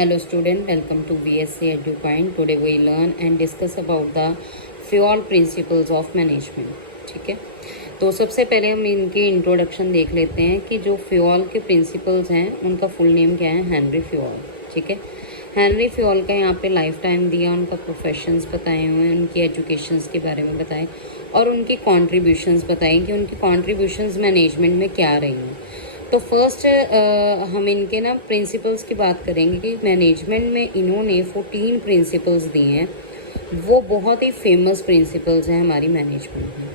Hello student, welcome to VSC EduPoint. Today we learn and discuss about the FIOL principles of management. ठीक है, तो सबसे पहले हम इनकी इंट्रोडक्शन देख लेते हैं कि जो FIOL के प्रिंसिपल्स हैं उनका फुल नेम क्या है। Henry FIOL। ठीक है, हेनरी FIOL का यहाँ पे लाइफ टाइम दिया, उनका प्रोफेशंस बताए हुए हैं, उनकी एजुकेशंस के बारे में बताएं और उनकी कॉन्ट्रीब्यूशंस बताएं कि उनकी कॉन्ट्रीब्यूशंस मैनेजमेंट में क्या रही हैं। तो फर्स्ट हम इनके ना प्रिंसिपल्स की बात करेंगे कि मैनेजमेंट में इन्होंने 14 प्रिंसिपल्स दिए हैं। वो बहुत ही फेमस प्रिंसिपल्स हैं हमारी मैनेजमेंट में,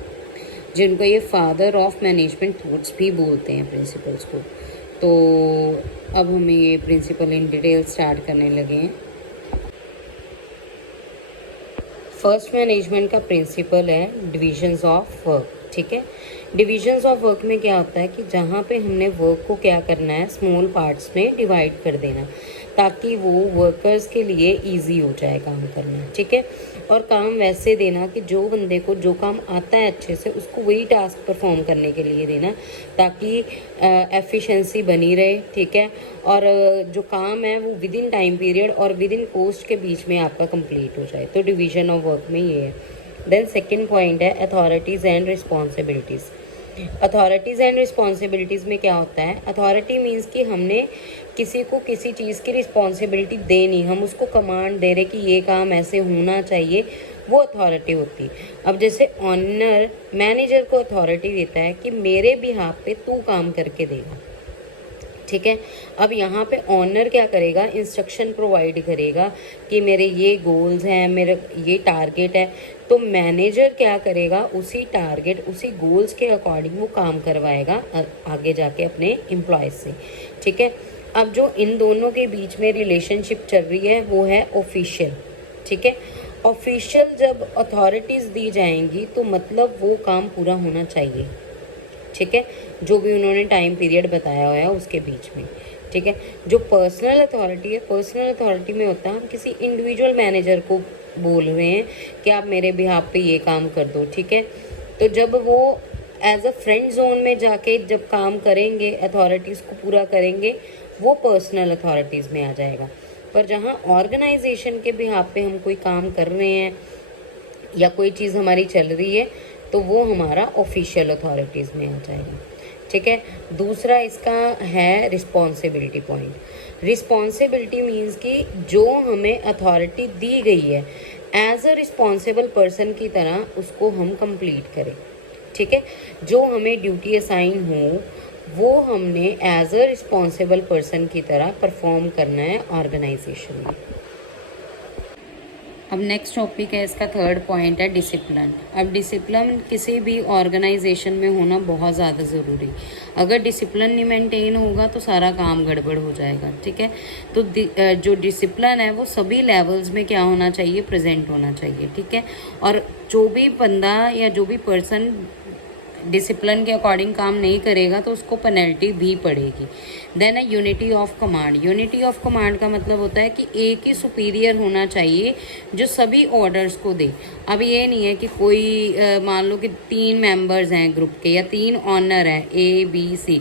जिनको ये फादर ऑफ मैनेजमेंट थॉट्स भी बोलते हैं प्रिंसिपल्स को। तो अब हमें ये प्रिंसिपल इन डिटेल स्टार्ट करने लगे हैं। फर्स्ट मैनेजमेंट का प्रिंसिपल है डिविजन्स ऑफ वर्क। ठीक है, डिविजन्स ऑफ वर्क में क्या होता है कि जहाँ पे हमने वर्क को क्या करना है, स्मॉल पार्ट्स में डिवाइड कर देना ताकि वो वर्कर्स के लिए इजी हो जाए काम करना। ठीक है, और काम वैसे देना कि जो बंदे को जो काम आता है अच्छे से उसको वही टास्क परफॉर्म करने के लिए देना ताकि एफिशिएंसी बनी रहे। ठीक है, और जो काम है वो विद इन टाइम पीरियड और विद इन कॉस्ट के बीच में आपका कंप्लीट हो जाए। तो डिवीजन ऑफ वर्क में ये है। देन सेकेंड पॉइंट है authorities and responsibilities. Authorities and responsibilities में क्या होता है, अथॉरिटी मीन्स कि हमने किसी को किसी चीज़ की रिस्पॉन्सिबिलिटी देनी, हम उसको कमांड दे रहे कि ये काम ऐसे होना चाहिए, वो अथॉरिटी होती है। अब जैसे ऑनर मैनेजर को अथॉरिटी देता है कि मेरे बिहाफ पे तू काम करके देगा। ठीक है, अब यहाँ पे ऑनर क्या करेगा, इंस्ट्रक्शन प्रोवाइड करेगा कि मेरे ये गोल्स हैं, मेरे ये टारगेट है। तो मैनेजर क्या करेगा, उसी टारगेट उसी गोल्स के अकॉर्डिंग वो काम करवाएगा आगे जाके अपने एम्प्लॉयज़ से। ठीक है, अब जो इन दोनों के बीच में रिलेशनशिप चल रही है वो है ऑफिशियल। ठीक है, ऑफिशियल जब अथॉरिटीज़ दी जाएंगी तो मतलब वो काम पूरा होना चाहिए। ठीक है, जो भी उन्होंने टाइम पीरियड बताया हुआ है उसके बीच में। ठीक है, जो पर्सनल अथॉरिटी है, पर्सनल अथॉरिटी में होता है हम किसी इंडिविजुअल मैनेजर को बोल रहे हैं कि आप मेरे बिहाफ पे ये काम कर दो। ठीक है, तो जब वो एज अ फ्रेंड जोन में जाके जब काम करेंगे, अथॉरिटीज़ को पूरा करेंगे, वो पर्सनल अथॉरिटीज़ में आ जाएगा। पर जहाँ ऑर्गेनाइजेशन के बिहाफ पे हम कोई काम कर रहे हैं या कोई चीज़ हमारी चल रही है तो वो हमारा ऑफिशियल अथॉरिटीज़ में आ जाएगा। ठीक है, दूसरा इसका है रिस्पॉन्सिबिलिटी पॉइंट। रिस्पॉन्सिबिलिटी मीन्स कि जो हमें अथॉरिटी दी गई है एज अ रिस्पॉन्सिबल पर्सन की तरह उसको हम कंप्लीट करें। ठीक है, जो हमें ड्यूटी असाइन हो वो हमने एज अ रिस्पॉन्सिबल पर्सन की तरह परफॉर्म करना है ऑर्गेनाइजेशन में। अब नेक्स्ट टॉपिक है, इसका थर्ड पॉइंट है डिसिप्लिन। अब डिसिप्लिन किसी भी ऑर्गेनाइजेशन में होना बहुत ज़्यादा ज़रूरी। अगर डिसिप्लिन नहीं मेंटेन होगा तो सारा काम गड़बड़ हो जाएगा। ठीक है, तो जो डिसिप्लिन है वो सभी लेवल्स में क्या होना चाहिए, प्रेजेंट होना चाहिए। ठीक है, और जो भी बंदा या जो भी पर्सन डिसिप्लिन के अकॉर्डिंग काम नहीं करेगा तो उसको पेनल्टी भी पड़ेगी। देन है unity of command. Unity of command का मतलब होता है कि एक ही सुपीरियर होना चाहिए जो सभी ऑर्डर्स को दे। अब ये नहीं है कि कोई मान लो कि 3 मेंबर्स हैं ग्रुप के या 3 ऑनर हैं ABC,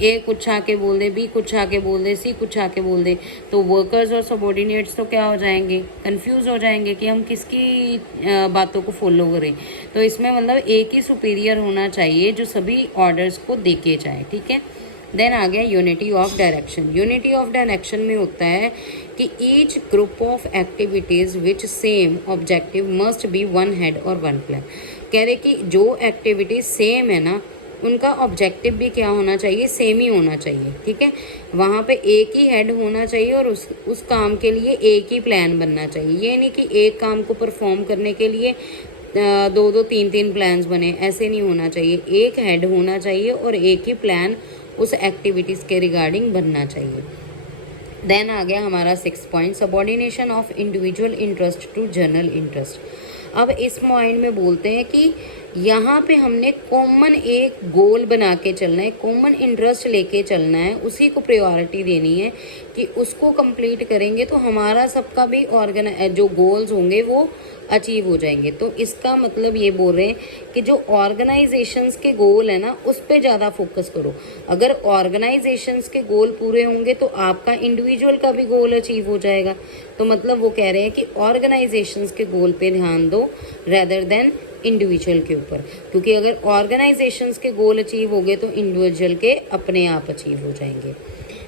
ए कुछ आके बोल दे, बी कुछ आके बोल दे, सी कुछ आके बोल दे, तो वर्कर्स और सबॉर्डिनेट्स तो क्या हो जाएंगे, कंफ्यूज हो जाएंगे कि हम किसकी बातों को फॉलो करें। तो इसमें मतलब एक ही सुपीरियर होना चाहिए जो सभी ऑर्डर्स को देके जाए। ठीक है, देन आ गया unity of direction. Unity of direction में होता है कि each group of activities which same objective must be one head और वन प्लान। कह रहे कि जो एक्टिविटीज सेम है ना उनका ऑब्जेक्टिव भी क्या होना चाहिए, सेम ही होना चाहिए। ठीक है, वहाँ पे एक ही हेड होना चाहिए और उस काम के लिए एक ही प्लान बनना चाहिए। ये नहीं कि एक काम को परफॉर्म करने के लिए 2-2 3-3 प्लान्स बने, ऐसे नहीं होना चाहिए। एक हेड होना चाहिए और एक ही प्लान उस एक्टिविटीज़ के रिगार्डिंग बनना चाहिए। देन आ गया हमारा 6th point, subordination of individual interest to general interest. अब इस पॉइंट में बोलते हैं कि यहाँ पे हमने कॉमन एक गोल बना के चलना है, कॉमन इंटरेस्ट लेके चलना है, उसी को प्रायोरिटी देनी है कि उसको कंप्लीट करेंगे तो हमारा सबका भी जो गोल्स होंगे वो अचीव हो जाएंगे। तो इसका मतलब ये बोल रहे हैं कि जो ऑर्गेनाइजेशंस के गोल है ना उस पर ज़्यादा फोकस करो। अगर ऑर्गेनाइजेशंस के गोल पूरे होंगे तो आपका इंडिविजुअल का भी गोल अचीव हो जाएगा। तो मतलब वो कह रहे हैं कि ऑर्गेनाइजेशंस के गोल पे ध्यान दो रेदर देन इंडिविजुअल के ऊपर, क्योंकि अगर ऑर्गेनाइजेशंस के गोल अचीव हो गए तो इंडिविजुअल के अपने आप अचीव हो जाएंगे।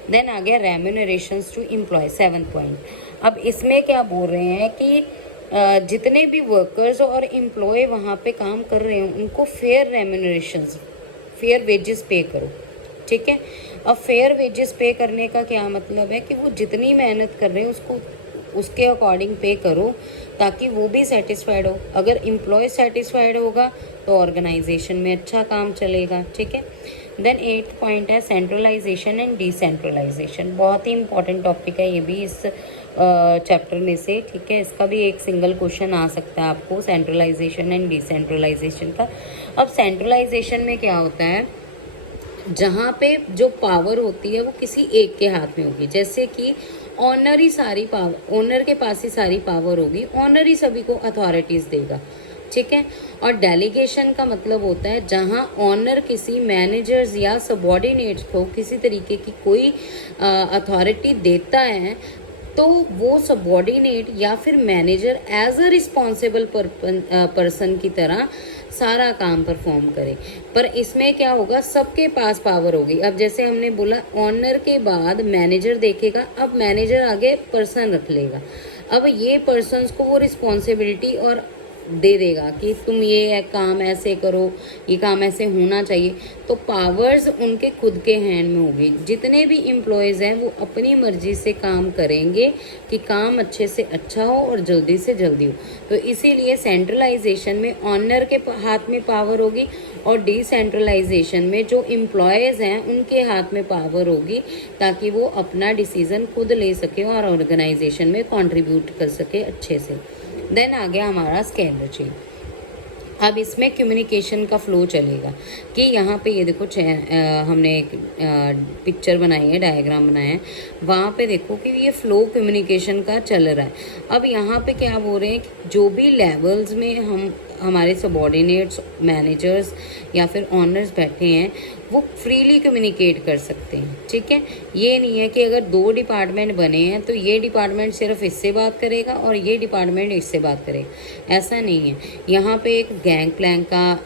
देन आ गया रेम्यूनरेशंस टू एम्प्लॉय, 7 पॉइंट। अब इसमें क्या बोल रहे हैं कि जितने भी वर्कर्स और एम्प्लॉय वहाँ पे काम कर रहे हैं उनको फेयर रेम्यूनरेशंस, फेयर वेजेस पे करो, ठीक है। अब फेयर वेजेस पे करने का क्या मतलब है कि वो जितनी मेहनत कर रहे हैं उसको उसके अकॉर्डिंग पे करो ताकि वो भी सेटिस्फाइड हो। अगर एम्प्लॉय सेटिस्फाइड होगा तो ऑर्गेनाइजेशन में अच्छा काम चलेगा, ठीक है। देन 8 पॉइंट है सेंट्रलाइजेशन एंड डिसेंट्रलाइजेशन। बहुत ही इंपॉर्टेंट टॉपिक है ये भी इस चैप्टर में से, ठीक है। इसका भी एक सिंगल क्वेश्चन आ सकता है आपको, सेंट्रलाइजेशन एंड डिसेंट्रलाइजेशन का। अब सेंट्रलाइजेशन में क्या होता है, जहाँ पे जो पावर होती है वो किसी एक के हाथ में होगी, जैसे कि ऑनर ही सारी पावर, ऑनर के पास ही सारी पावर होगी, ऑनर ही सभी को अथॉरिटीज देगा, ठीक है। और डेलीगेशन का मतलब होता है जहां ऑनर किसी मैनेजर्स या सबॉर्डिनेट्स को किसी तरीके की कोई अथॉरिटी देता है तो वो सबॉर्डिनेट या फिर manager as a responsible person की तरह सारा काम परफॉर्म करे। पर इसमें क्या होगा, सबके पास पावर होगी। अब जैसे हमने बोला ऑनर के बाद मैनेजर देखेगा, अब मैनेजर आगे पर्सन रख लेगा। अब ये पर्सन्स को वो रिस्पॉन्सिबिलिटी और दे देगा कि तुम ये काम ऐसे करो, ये काम ऐसे होना चाहिए। तो पावर्स उनके खुद के हैंड में होगी। जितने भी एम्प्लॉयज़ हैं वो अपनी मर्जी से काम करेंगे कि काम अच्छे से अच्छा हो और जल्दी से जल्दी हो। तो इसीलिए सेंट्रलाइजेशन में ऑनर के हाथ में पावर होगी और डिसेंट्रलाइजेशन में जो एम्प्लॉयज़ हैं उनके हाथ में पावर होगी ताकि वो अपना डिसीज़न खुद ले सके और ऑर्गेनाइजेशन में कंट्रीब्यूट कर सके अच्छे से। देन आ गया हमारा स्केलर्जी। अब इसमें कम्युनिकेशन का फ्लो चलेगा कि यहाँ पे ये देखो हमने एक पिक्चर बनाई है, डायग्राम बनाया है, वहाँ पे देखो कि ये फ्लो कम्युनिकेशन का चल रहा है। अब यहाँ पे क्या बोल रहे हैं कि जो भी लेवल्स में हमारे सबॉर्डिनेट्स, मैनेजर्स या फिर ऑनर्स बैठे हैं वो फ्रीली कम्युनिकेट कर सकते हैं, ठीक है। ये नहीं है कि अगर 2 डिपार्टमेंट बने हैं तो ये डिपार्टमेंट सिर्फ इससे बात करेगा और ये डिपार्टमेंट इससे बात करेगा, ऐसा नहीं है। यहाँ पे एक गैंग प्लान का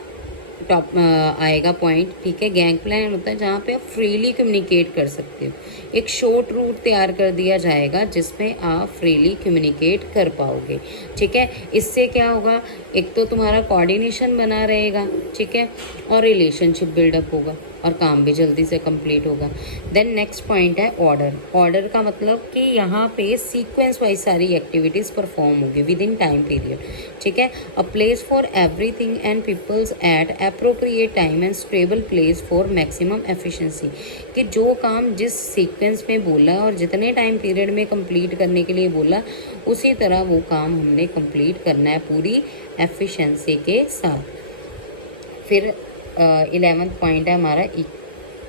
टॉप आएगा पॉइंट, ठीक है। गैंग प्लान होता है जहाँ पे आप फ्रीली कम्युनिकेट कर सकते हो। एक शॉर्ट रूट तैयार कर दिया जाएगा जिसमें आप फ्रीली कम्युनिकेट कर पाओगे, ठीक है। इससे क्या होगा, एक तो तुम्हारा कोऑर्डिनेशन बना रहेगा, ठीक है, और रिलेशनशिप बिल्डअप होगा और काम भी जल्दी से कंप्लीट होगा। देन नेक्स्ट पॉइंट है ऑर्डर। ऑर्डर का मतलब कि यहाँ पे सीक्वेंस वाइज सारी एक्टिविटीज़ परफॉर्म होगी विद इन टाइम पीरियड, ठीक है। A place for everything and peoples at appropriate time and stable place for maximum efficiency. कि जो काम जिस सीक्वेंस में बोला और जितने टाइम पीरियड में कंप्लीट करने के लिए बोला उसी तरह वो काम हमने कंप्लीट करना है पूरी एफिशिएंसी के साथ। फिर 11th पॉइंट है हमारा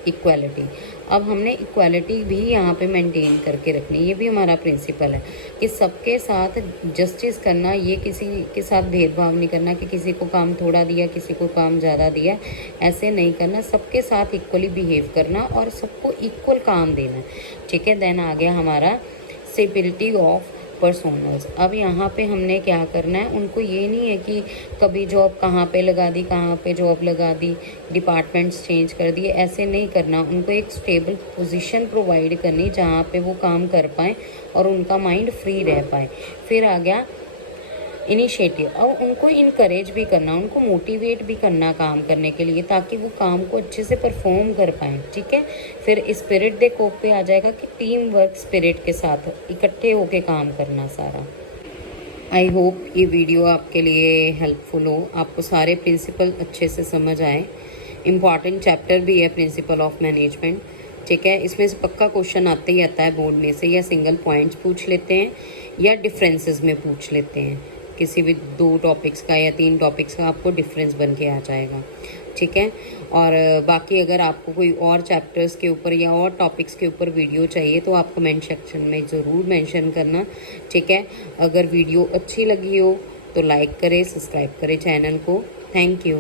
इक्वालिटी। अब हमने इक्वालिटी भी यहाँ पे मेंटेन करके रखनी, ये भी हमारा प्रिंसिपल है कि सबके साथ जस्टिस करना, ये किसी के साथ भेदभाव नहीं करना कि किसी को काम थोड़ा दिया किसी को काम ज़्यादा दिया, ऐसे नहीं करना। सबके साथ इक्वली बिहेव करना और सबको इक्वल काम देना, ठीक है। देन आ गया हमारा स्टेबिलिटी ऑफ पर्सोनल्स। अब यहाँ पे हमने क्या करना है, उनको ये नहीं है कि कभी जॉब कहाँ पे लगा दी, कहाँ पे जॉब लगा दी, डिपार्टमेंट्स चेंज कर दिए, ऐसे नहीं करना। उनको एक स्टेबल पोजीशन प्रोवाइड करनी जहाँ पे वो काम कर पाएँ और उनका माइंड फ्री रह पाए। फिर आ गया इनिशिएटिव। अब उनको इनकरेज भी करना, उनको मोटिवेट भी करना काम करने के लिए ताकि वो काम को अच्छे से परफॉर्म कर पाएँ, ठीक है। फिर स्पिरिट दे कोप पे आ जाएगा कि टीम वर्क स्पिरिट के साथ इकट्ठे होके काम करना सारा। आई होप ये वीडियो आपके लिए हेल्पफुल हो, आपको सारे प्रिंसिपल अच्छे से समझ आए। इम्पॉर्टेंट चैप्टर भी है प्रिंसिपल ऑफ मैनेजमेंट, ठीक है। इसमें से पक्का क्वेश्चन आते ही आता है बोर्ड में से, या सिंगल पॉइंट्स पूछ लेते हैं या डिफरेंसेस में पूछ लेते हैं, किसी भी 2 टॉपिक्स का या 3 टॉपिक्स का आपको डिफरेंस बन के आ जाएगा, ठीक है। और बाकी अगर आपको कोई और चैप्टर्स के ऊपर या और टॉपिक्स के ऊपर वीडियो चाहिए तो आप कमेंट सेक्शन में ज़रूर मेंशन करना, ठीक है। अगर वीडियो अच्छी लगी हो तो लाइक करें, सब्सक्राइब करें चैनल को। Thank you.